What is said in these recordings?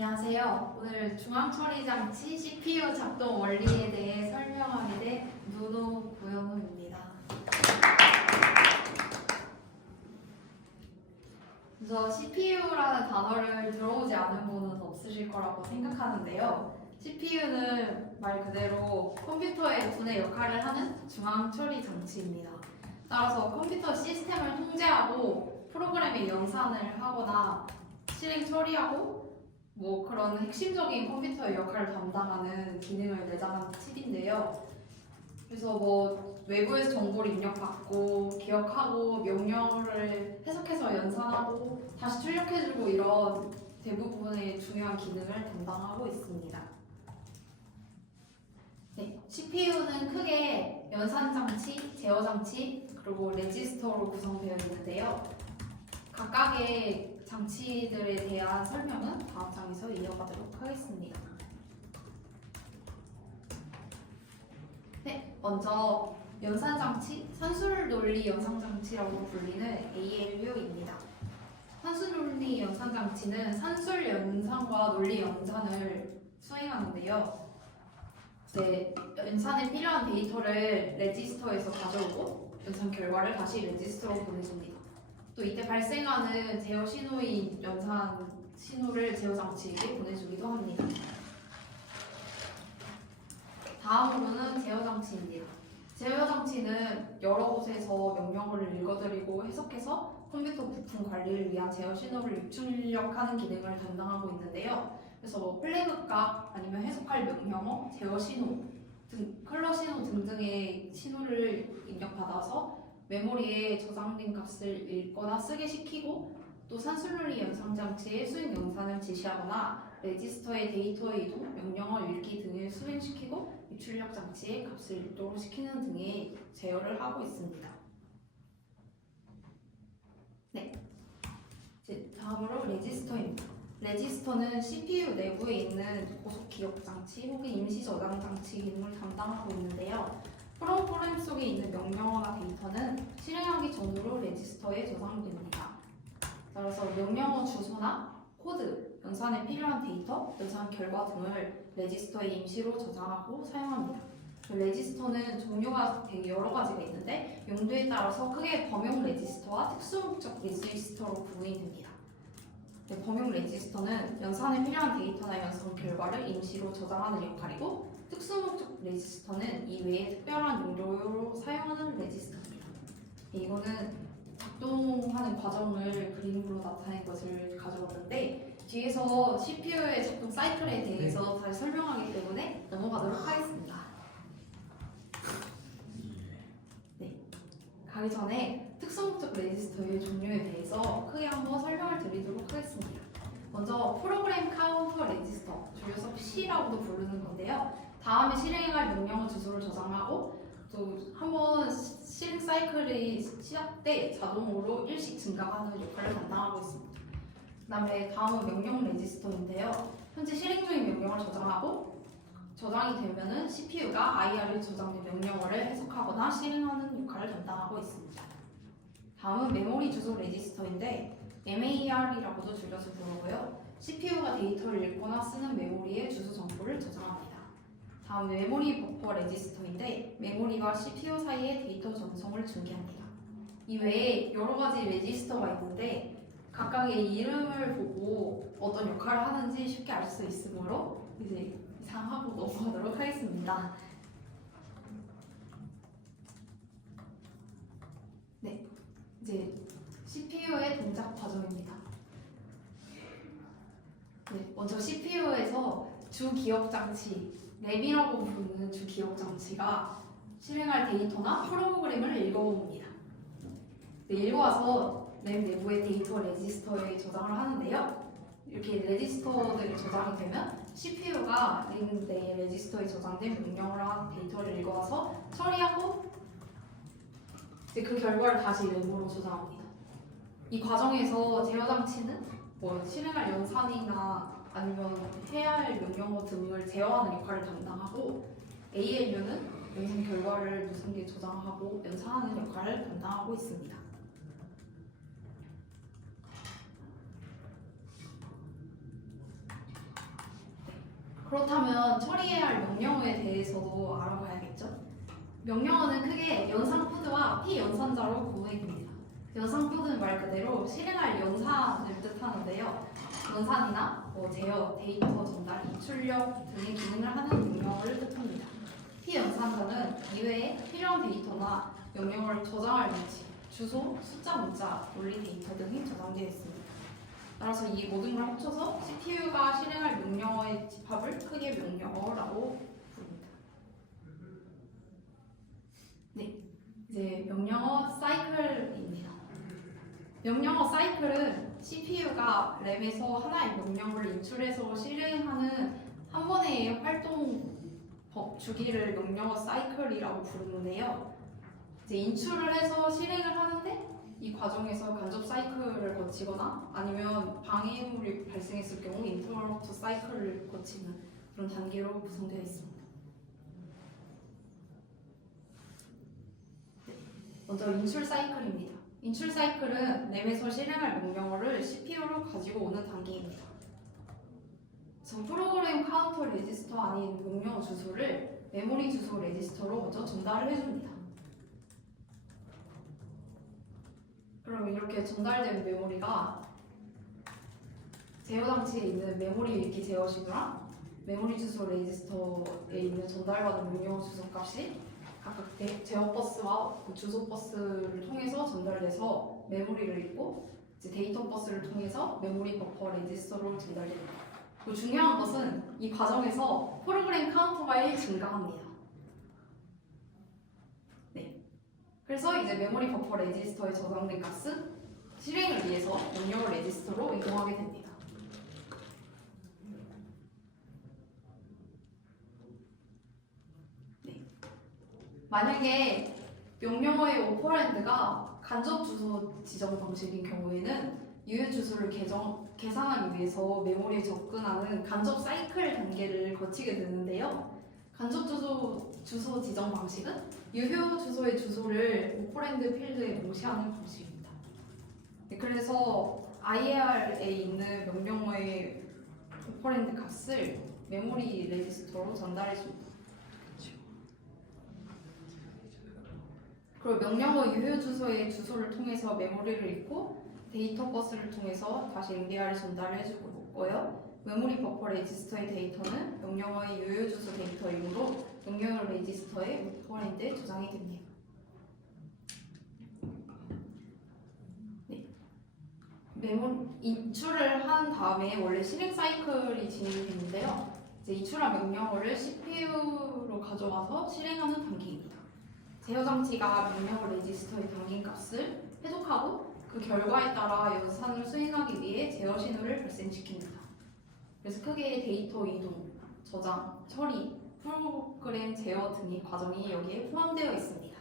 안녕하세요. 오늘 중앙처리장치 CPU 작동 원리에 대해 설명하게 된 누노 고영우입니다. 먼저 CPU라는 단어를 들어보지 않은 분은 없으실 거라고 생각하는데요. CPU는 말 그대로 컴퓨터의 두뇌 역할을 하는 중앙처리 장치입니다. 따라서 컴퓨터 시스템을 통제하고 프로그램의 연산을 하거나 실행 처리하고 그런 핵심적인 컴퓨터의 역할을 담당하는 기능을 내장한 칩인데요. 그래서 외부에서 정보를 입력받고 기억하고 명령어를 해석해서 연산하고 다시 출력해주고 이런 대부분의 중요한 기능을 담당하고 있습니다. 네, CPU는 크게 연산장치, 제어장치, 그리고 레지스터로 구성되어 있는데요. 각각의 장치들에 대한 설명은 다음 장에서 이어가도록 하겠습니다. 네, 먼저 연산장치, 산술논리 연산장치라고 불리는 ALU입니다. 산술논리 연산장치는 산술 연산과 논리 연산을 수행하는데요. 연산에 필요한 데이터를 레지스터에서 가져오고 연산 결과를 다시 레지스터로 보내줍니다. 또 이때 발생하는 제어 신호인 연산 신호를 제어 장치에게 보내주기도 합니다. 다음으로는 제어 장치입니다. 제어 장치는 여러 곳에서 명령어를 읽어드리고 해석해서 컴퓨터 부품 관리를 위한 제어 신호를 출력하는 기능을 담당하고 있는데요. 그래서 플래그값 아니면 해석할 명령어, 제어 신호 등 컬러 신호 등등의 신호를 입력받아서 메모리에 저장된 값을 읽거나 쓰게 시키고 또 산술논리 연산장치의 수행 연산을 지시하거나 레지스터의 데이터 이동, 명령어 읽기 등을 수행시키고 입출력 장치의 값을 읽도록 시키는 등의 제어를 하고 있습니다. 네, 이제 다음으로 레지스터입니다. 레지스터는 CPU 내부에 있는 고속 기억 장치 혹은 임시 저장 장치 기능을 담당하고 있는데요. 프로그램 속에 있는 명령어나 데이터는 실행하기 전으로 레지스터에 저장됩니다. 따라서 명령어 주소나 코드, 연산에 필요한 데이터, 연산 결과 등을 레지스터에 임시로 저장하고 사용합니다. 레지스터는 종류가 되게 여러 가지가 있는데 용도에 따라서 크게 범용 레지스터와 특수목적 레지스터로 구분이 됩니다. 범용 레지스터는 연산에 필요한 데이터나 연산 결과를 임시로 저장하는 역할이고 특수목적 레지스터는 이외에 특별한 용도로 사용하는 레지스터입니다. 이거는 작동하는 과정을 그림으로 나타낸 것을 가져왔는데 뒤에서 CPU의 작동 사이클에 대해서 다시 설명하기 때문에 넘어가도록 하겠습니다. 네, 가기 전에 특수목적 레지스터의 종류에 대해서 크게 한번 설명을 드리도록 하겠습니다. 먼저 프로그램 카운터 레지스터, 줄여서 PC라고도 부르는 건데요. 다음에 실행할 명령어 주소를 저장하고 또 한번 실행 사이클이 시작돼 자동으로 일씩 증가하는 역할을 담당하고 있습니다. 그 다음에 다음은 명령 레지스터인데요. 현재 실행 중인 명령을 저장하고 저장이 되면은 CPU가 IR에 저장된 명령어를 해석하거나 실행하는 역할을 담당하고 있습니다. 다음은 메모리 주소 레지스터인데 MAR이라고도 줄여서 부르고요. CPU가 데이터를 읽거나 쓰는 메모리의 주소 정보를 저장합니다. 다음 메모리 버퍼 레지스터인데 메모리와 CPU 사이의 데이터 전송을 중개합니다. 이외에 여러 가지 레지스터가 있는데 각각의 이름을 보고 어떤 역할을 하는지 쉽게 알 수 있으므로 이제 이상하고 넘어가도록 하겠습니다. 네, 이제 CPU의 동작 과정입니다. 네, 먼저 CPU에서 주 기억 장치 램이라고 부르는 주 기억 장치가 실행할 데이터나 프로그램을 읽어옵니다. 네, 읽어와서 램 내부의 데이터 레지스터에 저장을 하는데요. 이렇게 레지스터들이 저장이 되면 CPU가 램 내 레지스터에 저장된 명령어랑 데이터를 읽어와서 처리하고 이제 그 결과를 다시 램으로 저장합니다. 이 과정에서 제어 장치는 실행할 연산이나 아니면 해야 할 명령어 등을 제어하는 역할을 담당하고 ALU는 연산 결과를 무슨게 저장하고 연산하는 역할을 담당하고 있습니다. 그렇다면 처리해야 할 명령어에 대해서도 알아봐야겠죠? 명령어는 크게 연산코드와 피연산자로 구분됩니다. 연산코드는 말 그대로 실행할 연산을 뜻하는데요. 연산이나 제어, 데이터 전달, 입출력 등의 기능을 하는 명령어를 뜻합니다. 피연산자는 이외에 필요한 데이터나 명령어를 저장할 위치, 주소, 숫자 문자, 원리 데이터 등이 저장되어 있습니다. 따라서 이 모든 걸 합쳐서 CPU가 실행할 명령어의 집합을 크게 명령어라고 부릅니다. 네, 이제 명령어 사이클입니다. 명령어 사이클은 CPU가 램에서 하나의 명령어를 인출해서 실행하는 한 번의 활동 주기를 명령어 사이클이라고 부르는데요. 이제 인출을 해서 실행을 하는데 이 과정에서 간접 사이클을 거치거나 아니면 방해물이 발생했을 경우 인터럽트 사이클을 거치는 그런 단계로 구성되어 있습니다. 먼저 인출 사이클입니다. 인출 사이클은 램에서 실행할 명령어를 CPU로 가지고 오는 단계입니다. 그래서 프로그램 카운터 레지스터 아닌 명령어 주소를 메모리 주소 레지스터로 먼저 전달을 해줍니다. 그럼 이렇게 전달된 메모리가 제어 장치에 있는 메모리 위키 제어식이랑 메모리 주소 레지스터에 있는 전달받은 명령어 주소 값이 각각 제어 버스와 주소 버스를 통해서 전달돼서 메모리를 읽고 이제 데이터 버스를 통해서 메모리 버퍼 레지스터로 전달됩니다. 그리고 중요한 것은 이 과정에서 프로그램 카운터가 1 증가합니다. 그래서 이제 메모리 버퍼 레지스터에 저장된 값은 실행을 위해서 명령어 레지스터로 이동하게 됩니다. 네. 만약에 명령어의 오퍼랜드가 간접 주소 지정 방식인 경우에는 유효 주소를 계산하기 위해서 메모리에 접근하는 간접 사이클 단계를 거치게 되는데요. 간접 주소 지정 방식은 유효 주소의 주소를 오퍼랜드 필드에 명시하는 방식입니다. 네, 그래서 IAR에 있는 명령어의 오퍼랜드 값을 메모리 레지스터로 전달해 줍니다. 그리고 명령어 유효 주소의 주소를 통해서 메모리를 읽고 데이터 버스를 통해서 다시 MBR을 전달해 주고요. 메모리 버퍼 레지스터의 데이터는 명령어의 유효 주소 데이터이므로 명령어 레지스터의 오퍼랜드에 저장이 됩니다. 네. 인출을 한 다음에 원래 실행 사이클이 진행되는데요. 이제 인출한 명령어를 CPU로 가져와서 실행하는 단계입니다. 제어 장치가 명령어 레지스터에 담긴 값을 해석하고 그 결과에 따라 연산을 수행하기 위해 제어 신호를 발생시킵니다. 그래서 크게 데이터 이동, 저장, 처리, 프로그램 제어 등의 과정이 여기에 포함되어 있습니다.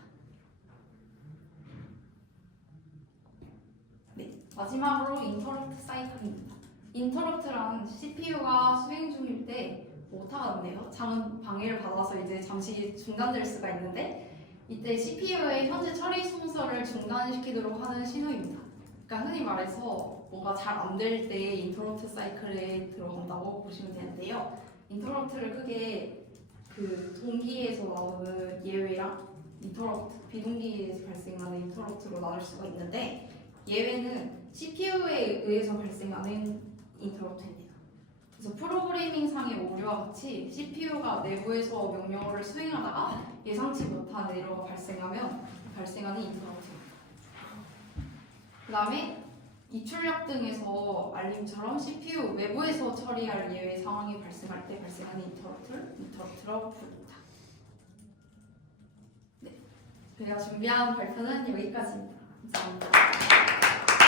네, 마지막으로 인터럽트 사이클입니다. 인터럽트란 CPU가 수행 중일 때 오타가 났네요. 작은 방해를 받아서 이제 잠시 중단될 수가 있는데 이때 CPU의 현재 처리 순서를 중단시키도록 하는 신호입니다. 그러니까 흔히 말해서 뭔가 잘 안 될 때 인터럽트 사이클에 들어간다고 보시면 되는데요. 인터럽트를 크게 그 동기에서 나오는 예외랑 인터럽트, 비동기에서 발생하는 인터럽트로 나눌 수가 있는데 예외는 CPU에 의해서 발생하는 인터럽트입니다. 그래서 프로그래밍상의 오류와 같이 CPU가 내부에서 명령어를 수행하다가 예상치 못한 에러가 발생하면 발생하는 인터럽트입니다. 그 다음에 입출력 등에서 알림처럼 CPU 외부에서 처리할 예외 상황이 발생할 때 발생하는 인터럽트라고 부릅니다. 네, 제가 준비한 발표는 여기까지입니다. 감사합니다.